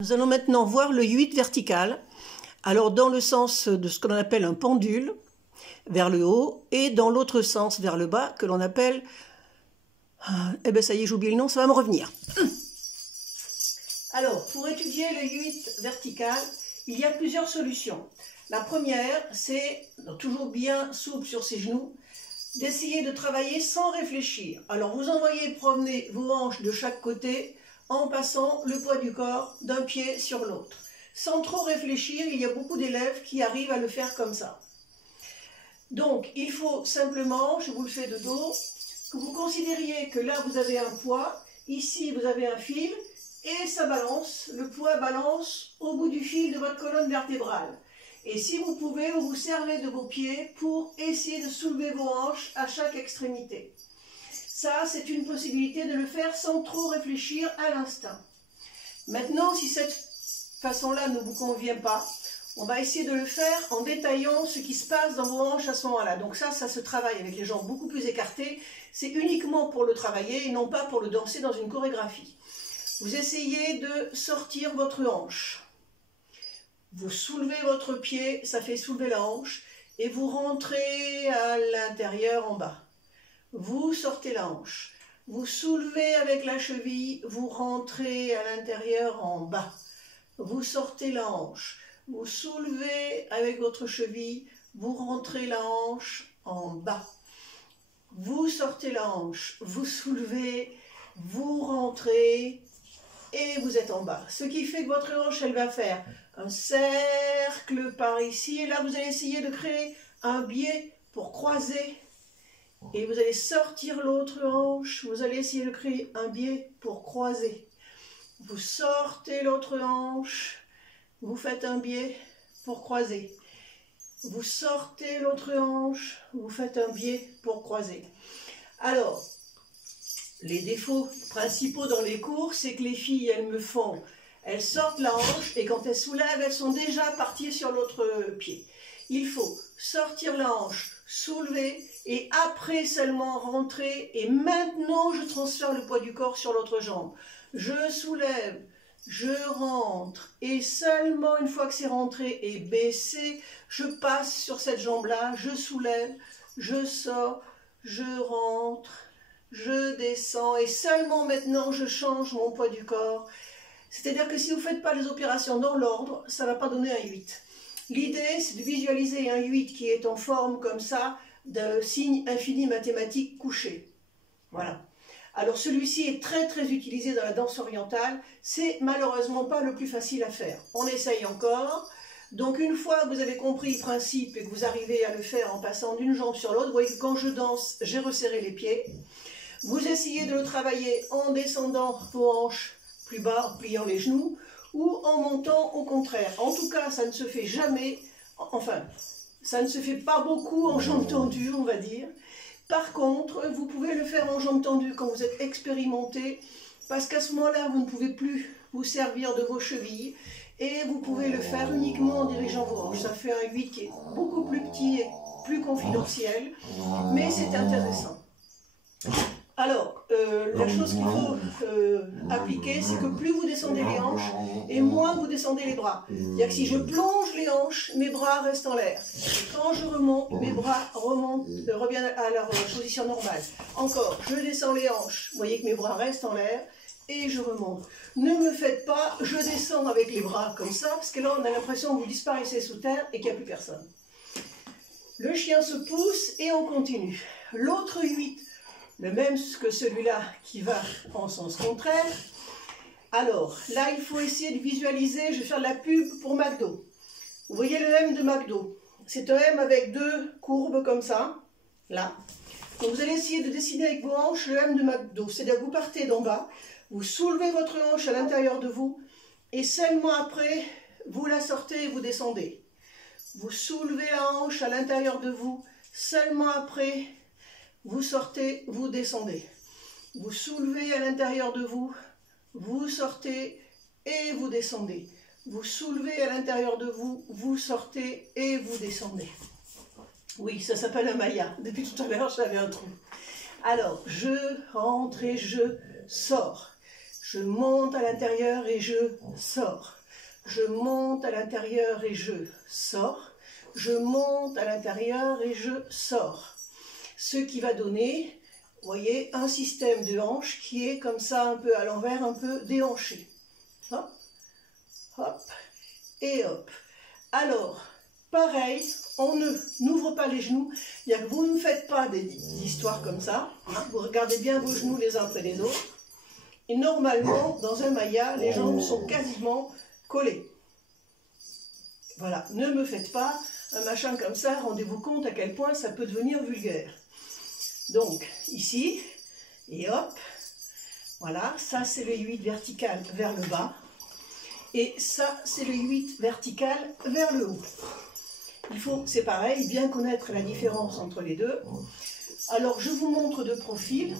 Nous allons maintenant voir le 8 vertical, alors dans le sens de ce que l'on appelle un pendule, vers le haut, et dans l'autre sens, vers le bas, que l'on appelle... Eh bien ça y est, j'oublie le nom, ça va me revenir. Alors, pour étudier le 8 vertical, il y a plusieurs solutions. La première, c'est, toujours bien souple sur ses genoux, d'essayer de travailler sans réfléchir. Alors, vous envoyez promener vos hanches de chaque côté, en passant le poids du corps d'un pied sur l'autre. Sans trop réfléchir, il y a beaucoup d'élèves qui arrivent à le faire comme ça. Donc, il faut simplement, je vous le fais de dos, que vous considériez que là, vous avez un poids, ici, vous avez un fil, et ça balance, le poids balance au bout du fil de votre colonne vertébrale. Et si vous pouvez, vous vous servez de vos pieds pour essayer de soulever vos hanches à chaque extrémité. Ça, c'est une possibilité de le faire sans trop réfléchir à l'instinct. Maintenant, si cette façon-là ne vous convient pas, on va essayer de le faire en détaillant ce qui se passe dans vos hanches à ce moment-là. Donc ça se travaille avec les jambes beaucoup plus écartées. C'est uniquement pour le travailler et non pas pour le danser dans une chorégraphie. Vous essayez de sortir votre hanche. Vous soulevez votre pied, ça fait soulever la hanche, et vous rentrez à l'intérieur en bas. Vous sortez la hanche. Vous soulevez avec la cheville, vous rentrez à l'intérieur en bas. Vous sortez la hanche. Vous soulevez avec votre cheville, vous rentrez la hanche en bas. Vous sortez la hanche, vous soulevez, vous rentrez et vous êtes en bas. Ce qui fait que votre hanche, elle va faire un cercle par ici. Et là, vous allez essayer de créer un biais pour croiser. Et vous allez sortir l'autre hanche. Vous allez essayer de créer un biais pour croiser. Vous sortez l'autre hanche. Vous faites un biais pour croiser. Vous sortez l'autre hanche. Vous faites un biais pour croiser. Alors, les défauts principaux dans les cours, c'est que les filles, elles sortent la hanche et quand elles soulèvent, elles sont déjà parties sur l'autre pied. Il faut sortir la hanche, soulever et après seulement rentrer. Et maintenant, je transfère le poids du corps sur l'autre jambe. Je soulève, je rentre et seulement une fois que c'est rentré et baissé, je passe sur cette jambe-là, je soulève, je sors, je rentre, je descends et seulement maintenant je change mon poids du corps. C'est-à-dire que si vous ne faites pas les opérations dans l'ordre, ça ne va pas donner un 8. L'idée, c'est de visualiser un 8 qui est en forme comme ça, d'un signe infini mathématique couché. Voilà. Alors celui-ci est très très utilisé dans la danse orientale, c'est malheureusement pas le plus facile à faire. On essaye encore. Donc une fois que vous avez compris le principe et que vous arrivez à le faire en passant d'une jambe sur l'autre, vous voyez que quand je danse, j'ai resserré les pieds. Vous essayez de le travailler en descendant vos hanches plus bas, en pliant les genoux, ou en montant au contraire. En tout cas, ça ne se fait jamais, enfin, ça ne se fait pas beaucoup en jambes tendues, on va dire. Par contre, vous pouvez le faire en jambes tendues quand vous êtes expérimenté, parce qu'à ce moment-là, vous ne pouvez plus vous servir de vos chevilles, et vous pouvez le faire uniquement en dirigeant vos hanches. Ça fait un 8 qui est beaucoup plus petit et plus confidentiel, mais c'est intéressant. Alors, la chose qu'il faut appliquer, c'est que plus vous descendez les hanches, et moins vous descendez les bras. C'est-à-dire que si je plonge les hanches, mes bras restent en l'air. Et quand je remonte, mes bras reviennent à leur position normale. Encore, je descends les hanches, vous voyez que mes bras restent en l'air, et je remonte. Ne me faites pas, je descends avec les bras comme ça, parce que là on a l'impression que vous disparaissez sous terre et qu'il n'y a plus personne. Le chien se pousse et on continue. L'autre 8, le même que celui-là qui va en sens contraire. Alors, là, il faut essayer de visualiser, je vais faire de la pub pour McDo. Vous voyez le M de McDo. C'est un M avec deux courbes comme ça, là. Donc, vous allez essayer de dessiner avec vos hanches le M de McDo. C'est-à-dire que vous partez d'en bas, vous soulevez votre hanche à l'intérieur de vous, et seulement après, vous la sortez et vous descendez. Vous soulevez la hanche à l'intérieur de vous, seulement après, vous sortez, vous descendez. Vous soulevez à l'intérieur de vous, vous sortez et vous descendez. Vous soulevez à l'intérieur de vous, vous sortez et vous descendez. Oui, ça s'appelle un maya. Depuis tout à l'heure, j'avais un trou. Alors, je rentre et je sors. Je monte à l'intérieur et je sors. Je monte à l'intérieur et je sors. Je monte à l'intérieur et je sors. Ce qui va donner, vous voyez, un système de hanches qui est comme ça, un peu à l'envers, un peu déhanché. Hop, hop, et hop. Alors, pareil, on n'ouvre pas les genoux. C'est-à-dire que vous ne faites pas des histoires comme ça. Hein, vous regardez bien vos genoux les uns après les autres. Et normalement, dans un maya, les jambes sont quasiment collées. Voilà, ne me faites pas un machin comme ça, rendez-vous compte à quel point ça peut devenir vulgaire. Donc, ici, et hop, voilà, ça c'est le 8 vertical vers le bas, et ça c'est le 8 vertical vers le haut. Il faut, c'est pareil, bien connaître la différence entre les deux. Alors, je vous montre de profil.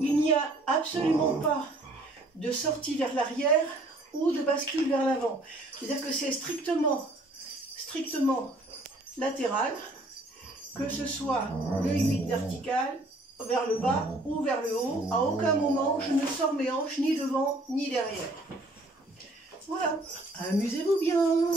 Il n'y a absolument pas de sortie vers l'arrière ou de bascule vers l'avant. C'est-à-dire que c'est strictement latéral, que ce soit le 8 vertical vers le bas ou vers le haut. À aucun moment, je ne sors mes hanches ni devant ni derrière. Voilà, amusez-vous bien.